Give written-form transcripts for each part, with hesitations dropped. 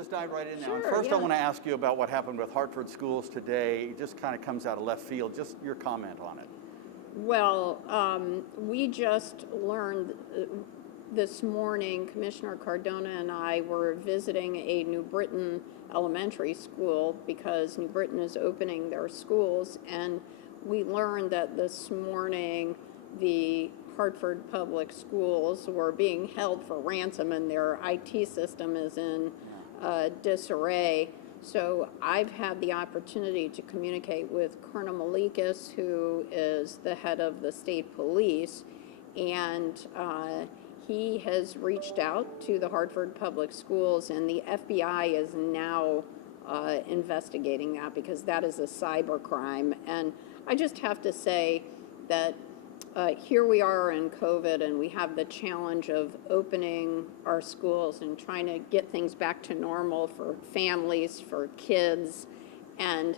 just dive right in now. Sure, And first, yeah. I want to ask you about what happened with Hartford Schools today. It just kind of comes out of left field. Just your comment on it. Well, we just learned this morning, Commissioner Cardona and I were visiting a New Britain elementary school because New Britain is opening their schools, and we learned that this morning the Hartford Public Schools were being held for ransom and their IT system is in disarray. So I've had the opportunity to communicate with Colonel Malikas, who is the head of the state police, and he has reached out to the Hartford Public Schools, and the FBI is now investigating that because that is a cyber crime. And I just have to say that here we are in COVID, and we have the challenge of opening our schools and trying to get things back to normal for families, for kids, and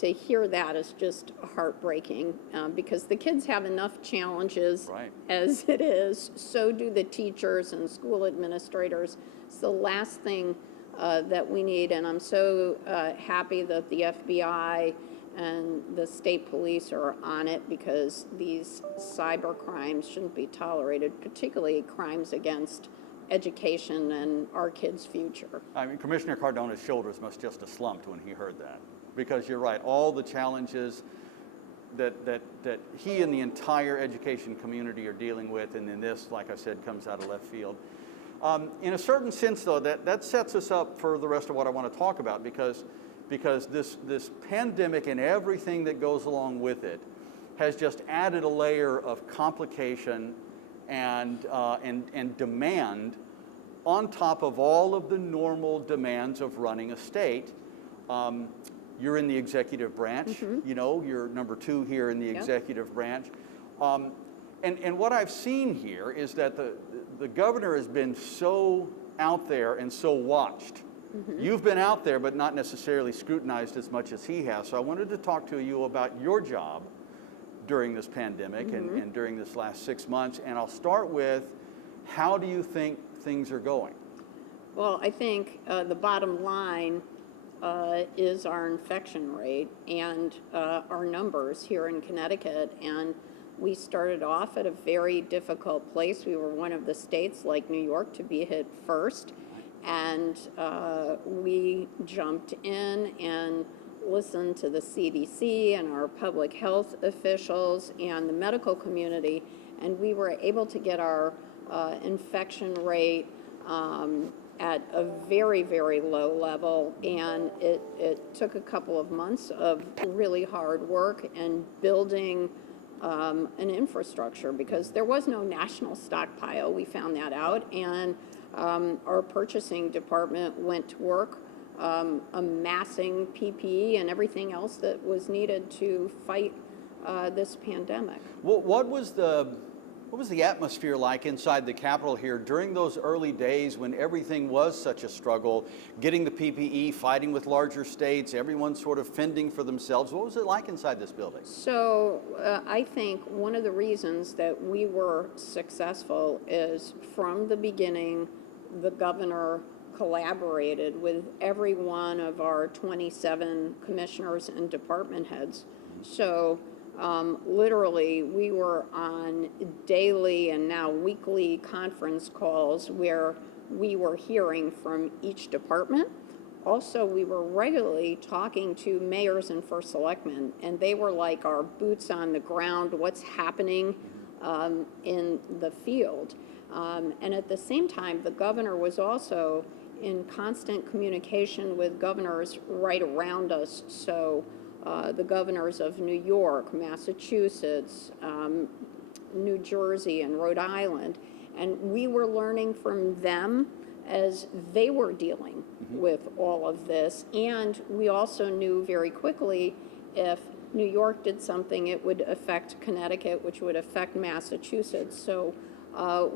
to hear that is just heartbreaking because the kids have enough challenges as it is. So do the teachers and school administrators. It's the last thing that we need, and I'm so happy that the FBI and the state police are on it because these cyber crimes shouldn't be tolerated, particularly crimes against education and our kids' future. I mean, Commissioner Cardona's shoulders must just have slumped when he heard that, because you're right, all the challenges that he and the entire education community are dealing with, and then this, like I said, comes out of left field. In a certain sense, though, that sets us up for the rest of what I want to talk about, because this pandemic and everything that goes along with it has just added a layer of complication and demand on top of all of the normal demands of running a state. You're in the executive branch, you know, you're number 2 here in the executive branch. And what I've seen here is that the governor has been so out there and so watched. You've been out there, but not necessarily scrutinized as much as he has. So I wanted to talk to you about your job during this pandemic and during this last 6 months. And I'll start with, how do you think things are going? Well, I think the bottom line is our infection rate and our numbers here in Connecticut. And we started off at a very difficult place. We were one of the states, like New York, to be hit first. And we jumped in and listened to the CDC and our public health officials and the medical community, and we were able to get our infection rate at a very, very low level. And it took a couple of months of really hard work and building an infrastructure, because there was no national stockpile. We found that out, and our purchasing department went to work amassing PPE and everything else that was needed to fight this pandemic. What was the atmosphere like inside the Capitol here during those early days when everything was such a struggle, getting the PPE, fighting with larger states, everyone sort of fending for themselves? What was it like inside this building? So I think one of the reasons that we were successful is from the beginning, the governor collaborated with every one of our 27 commissioners and department heads. So literally, we were on daily and now weekly conference calls where we were hearing from each department. Also, we were regularly talking to mayors and first selectmen, and they were like our boots on the ground, what's happening in the field. And at the same time, the governor was also in constant communication with governors right around us. So the governors of New York, Massachusetts, New Jersey, and Rhode Island. And we were learning from them as they were dealing with all of this. And we also knew very quickly if New York did something, it would affect Connecticut, which would affect Massachusetts. So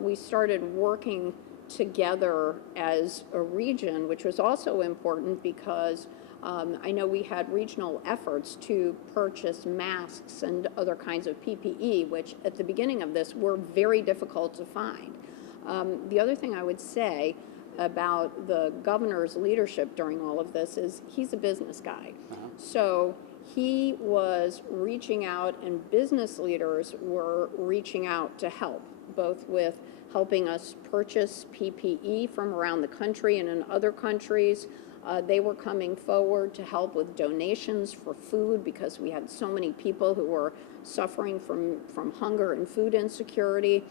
we started working together as a region, which was also important because I know we had regional efforts to purchase masks and other kinds of PPE, which at the beginning of this were very difficult to find. The other thing I would say about the governor's leadership during all of this is he's a business guy. So he was reaching out, and business leaders were reaching out to help, both with helping us purchase PPE from around the country and in other countries. They were coming forward to help with donations for food because we had so many people who were suffering from hunger and food insecurity.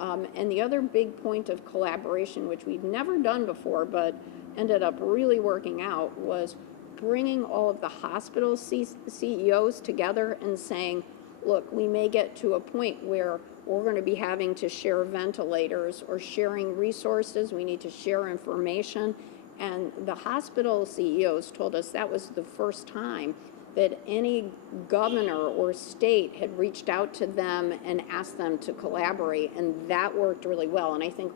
And the other big point of collaboration, which we'd never done before but ended up really working out, was bringing all of the hospital CEOs together and saying, look, we may get to a point where we're going to be having to share ventilators or sharing resources. We need to share information. And the hospital CEOs told us that was the first time that any governor or state had reached out to them and asked them to collaborate, and that worked really well. And I think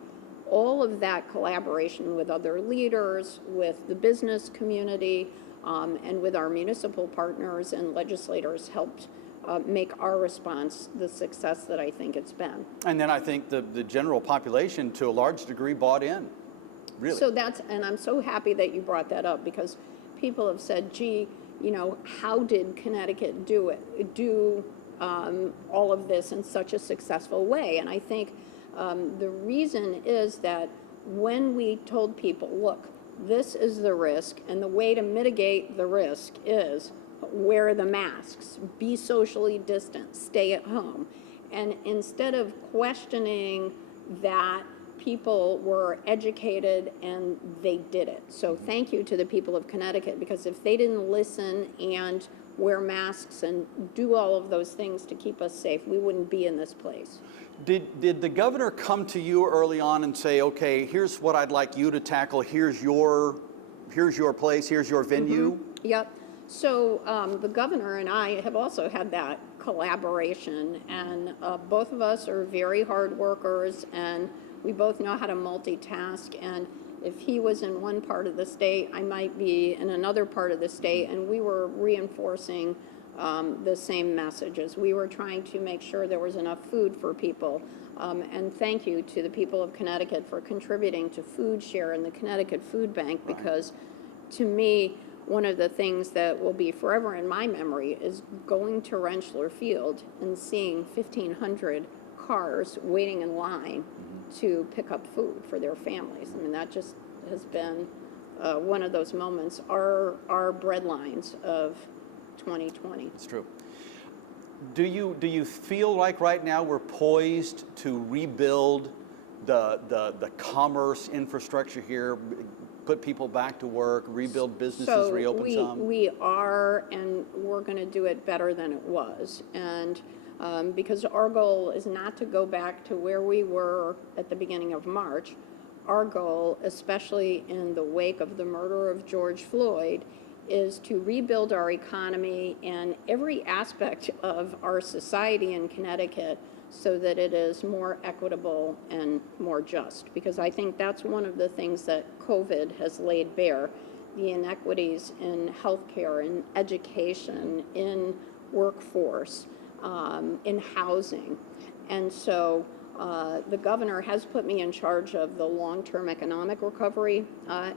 all of that collaboration with other leaders, with the business community, and with our municipal partners and legislators helped make our response the success that I think it's been. And then I think the general population, to a large degree, bought in. Really. So and I'm so happy that you brought that up, because people have said, gee, you know, how did Connecticut do all of this in such a successful way? And I think the reason is that when we told people, look, this is the risk, and the way to mitigate the risk is wear the masks, be socially distant, stay at home. And instead of questioning that, people were educated and they did it. So thank you to the people of Connecticut, because if they didn't listen and wear masks and do all of those things to keep us safe, we wouldn't be in this place. Did the governor come to you early on and say, okay, here's what I'd like you to tackle, here's your place, here's your venue? Mm-hmm. Yep. So the governor and I have also had that collaboration, and both of us are very hard workers, and we both know how to multitask. And if he was in one part of the state, I might be in another part of the state, and we were reinforcing the same messages. We were trying to make sure there was enough food for people. And thank you to the people of Connecticut for contributing to Food Share and the Connecticut Food Bank, because to me, one of the things that will be forever in my memory is going to Rensselaer Field and seeing 1,500 cars waiting in line to pick up food for their families. I mean, that just has been one of those moments, our bread lines of 2020. It's true. Do you feel like right now we're poised to rebuild the commerce infrastructure here, put people back to work, rebuild businesses, reopen some? We are, and we're going to do it better than it was. And because our goal is not to go back to where we were at the beginning of March. Our goal, especially in the wake of the murder of George Floyd, is to rebuild our economy and every aspect of our society in Connecticut so that it is more equitable and more just. Because I think that's one of the things that COVID has laid bare, the inequities in healthcare, in education, in workforce, in housing. And so the governor has put me in charge of the long-term economic recovery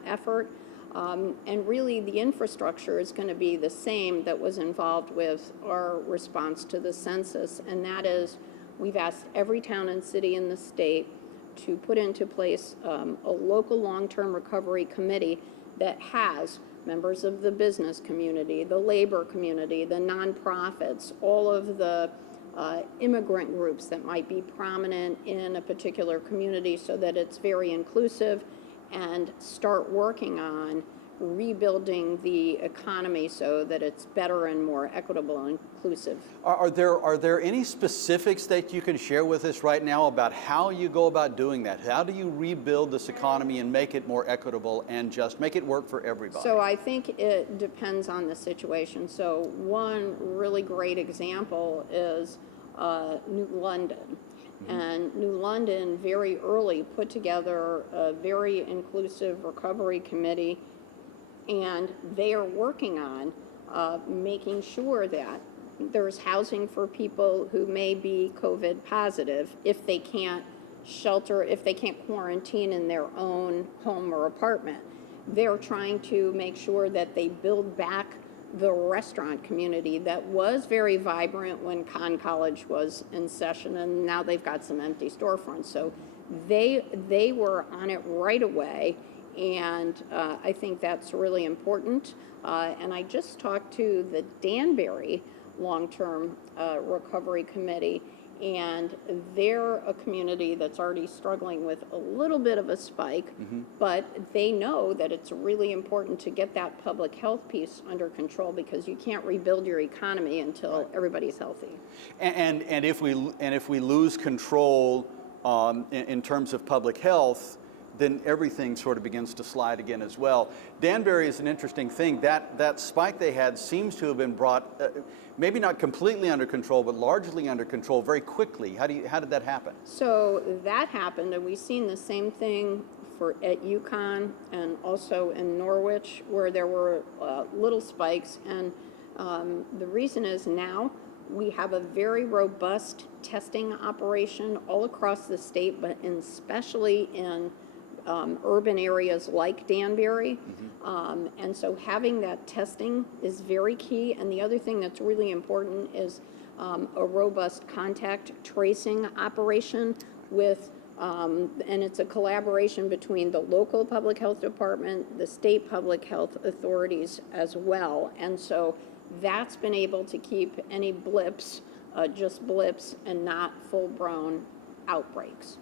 effort. And really the infrastructure is going to be the same that was involved with our response to the census, and that is we've asked every town and city in the state to put into place a local long-term recovery committee that has members of the business community, the labor community, the nonprofits, all of the immigrant groups that might be prominent in a particular community, so that it's very inclusive, and start working on rebuilding the economy so that it's better and more equitable and inclusive. Are there any specifics that you can share with us right now about how you go about doing that? How do you rebuild this economy and make it more equitable and just make it work for everybody? So I think it depends on the situation. So one really great example is New London. And New London very early put together a very inclusive recovery committee, and they are working on making sure that there's housing for people who may be COVID positive if they can't shelter, if they can't quarantine in their own home or apartment. They're trying to make sure that they build back the restaurant community that was very vibrant when Conn College was in session, and now they've got some empty storefronts. So they were on it right away, and I think that's really important. And I just talked to the Danbury Long-Term Recovery Committee, and they're a community that's already struggling with a little bit of a spike, but they know that it's really important to get that public health piece under control, because you can't rebuild your economy until everybody's healthy. And if we lose control in terms of public health, then everything sort of begins to slide again as well. Danbury is an interesting thing. That spike they had seems to have been brought, maybe not completely under control, but largely under control very quickly. How did that happen? So that happened, and we've seen the same thing at UConn and also in Norwich, where there were little spikes. And the reason is now we have a very robust testing operation all across the state, but especially in urban areas like Danbury. And so having that testing is very key. And the other thing that's really important is a robust contact tracing operation with, and it's a collaboration between the local public health department, the state public health authorities as well. And so that's been able to keep any blips, just blips, and not full-blown outbreaks.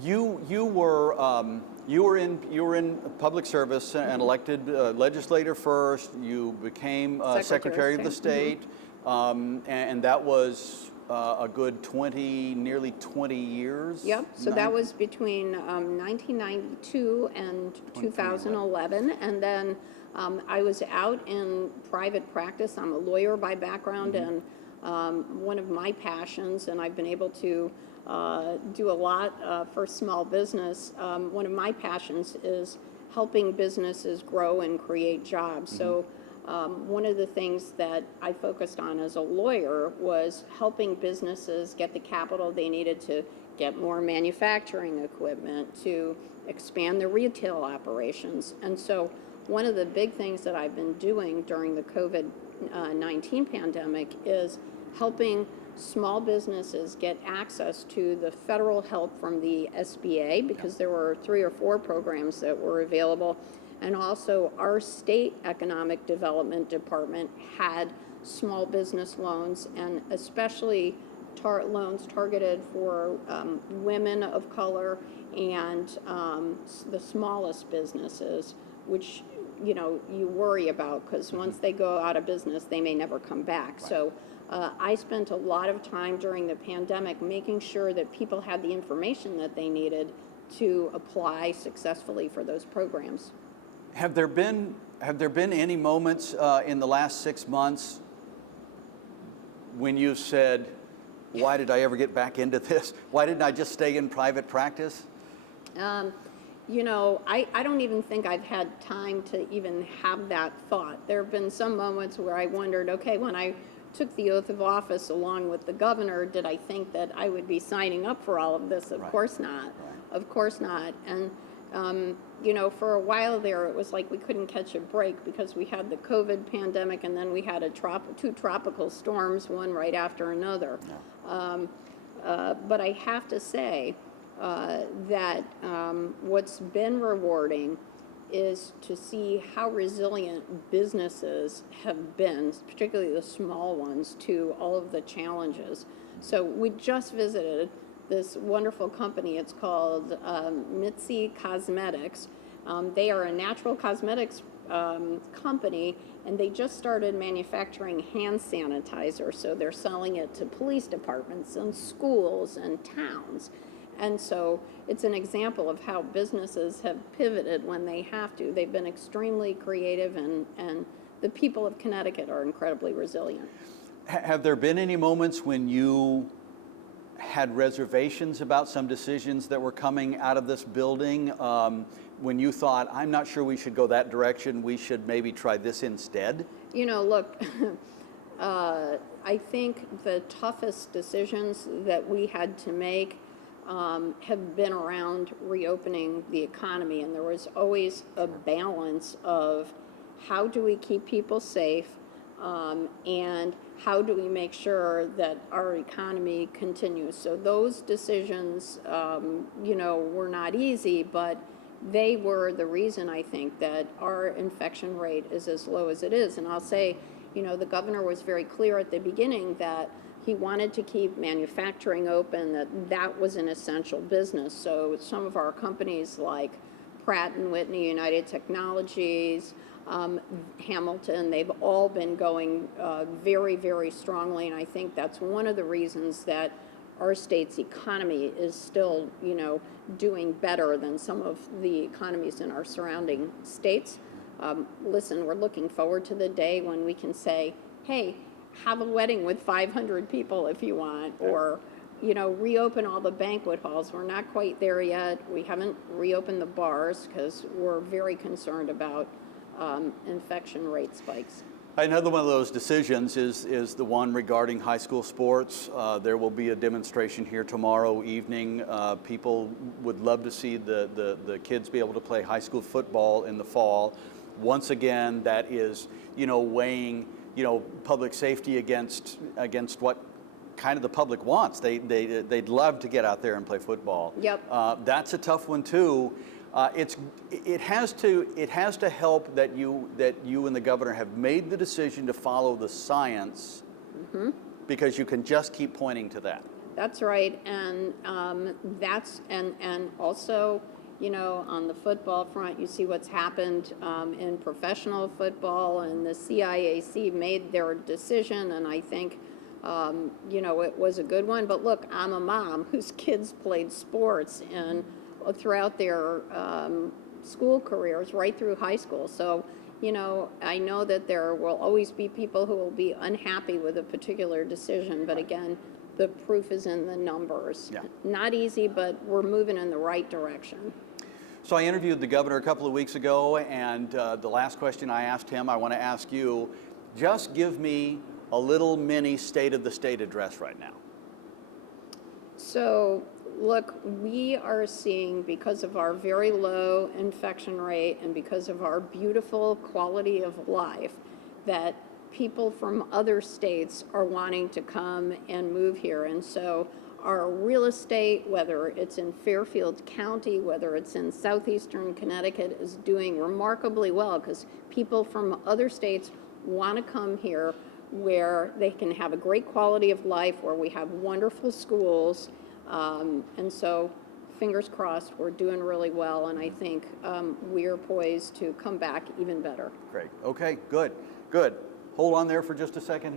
You were in public service and elected legislator first. You became Secretary of the State, and that was a good nearly 20 years. Yep. So that was between 1992 and 2011, and then I was out in private practice. I'm a lawyer by background, and one of my passions, and I've been able to do a lot for small business. One of my passions is helping businesses grow and create jobs. So one of the things that I focused on as a lawyer was helping businesses get the capital they needed to get more manufacturing equipment, to expand their retail operations. And so one of the big things that I've been doing during the COVID-19 pandemic is helping small businesses get access to the federal help from the SBA, because there were 3 or 4 programs that were available. And also our state economic development department had small business loans, and especially loans targeted for women of color and the smallest businesses, which you worry about, because once they go out of business, they may never come back. Right. So I spent a lot of time during the pandemic making sure that people had the information that they needed to apply successfully for those programs. Have there been any moments in the last 6 months when you said, why did I ever get back into this? Why didn't I just stay in private practice? I don't even think I've had time to even have that thought. There have been some moments where I wondered, okay, when I took the oath of office along with the governor, did I think that I would be signing up for all of this? Of course not. Right. Of course not. And, for a while there, it was like we couldn't catch a break, because we had the COVID pandemic, and then we had 2 tropical storms, one right after another. Yeah. But I have to say that what's been rewarding is to see how resilient businesses have been, particularly the small ones, to all of the challenges. So we just visited this wonderful company. It's called Mitzi Cosmetics. They are a natural cosmetics company, and they just started manufacturing hand sanitizer. So they're selling it to police departments and schools and towns. And so it's an example of how businesses have pivoted when they have to. They've been extremely creative, and the people of Connecticut are incredibly resilient. Have there been any moments when you had reservations about some decisions that were coming out of this building, when you thought, I'm not sure we should go that direction, we should maybe try this instead? Look, I think the toughest decisions that we had to make have been around reopening the economy, and there was always a balance of how do we keep people safe, and how do we make sure that our economy continues. So those decisions, were not easy, but they were the reason, I think, that our infection rate is as low as it is. And I'll say, the governor was very clear at the beginning that he wanted to keep manufacturing open, that was an essential business. So some of our companies like Pratt & Whitney, United Technologies, Hamilton, they've all been going very, very strongly, and I think that's one of the reasons that our state's economy is still, doing better than some of the economies in our surrounding states. Listen, we're looking forward to the day when we can say, hey, have a wedding with 500 people if you want, or reopen all the banquet halls. We're not quite there yet. We haven't reopened the bars because we're very concerned about infection rate spikes. Another one of those decisions is the one regarding high school sports. There will be a demonstration here tomorrow evening. People would love to see the kids be able to play high school football in the fall. Once again, that is, weighing, public safety against what kind of the public wants. They'd love to get out there and play football. Yep. That's a tough one too. It has to help that you and the governor have made the decision to follow the science, because you can just keep pointing to that. That's right, and and also, on the football front, you see what's happened in professional football, and the CIAC made their decision, and I think it was a good one. But look, I'm a mom whose kids played sports and throughout their school careers, right through high school. So, I know that there will always be people who will be unhappy with a particular decision, but again, the proof is in the numbers. Yeah. Not easy, but we're moving in the right direction. So I interviewed the governor a couple of weeks ago, and the last question I asked him, I want to ask you, just give me a little mini state of the state address right now. So, look, we are seeing, because of our very low infection rate and because of our beautiful quality of life, that people from other states are wanting to come and move here. And so our real estate, whether it's in Fairfield County, whether it's in southeastern Connecticut, is doing remarkably well because people from other states want to come here where they can have a great quality of life, where we have wonderful schools. And so, fingers crossed, we're doing really well, and I think we are poised to come back even better. Great. Okay, good. Hold on there for just a second.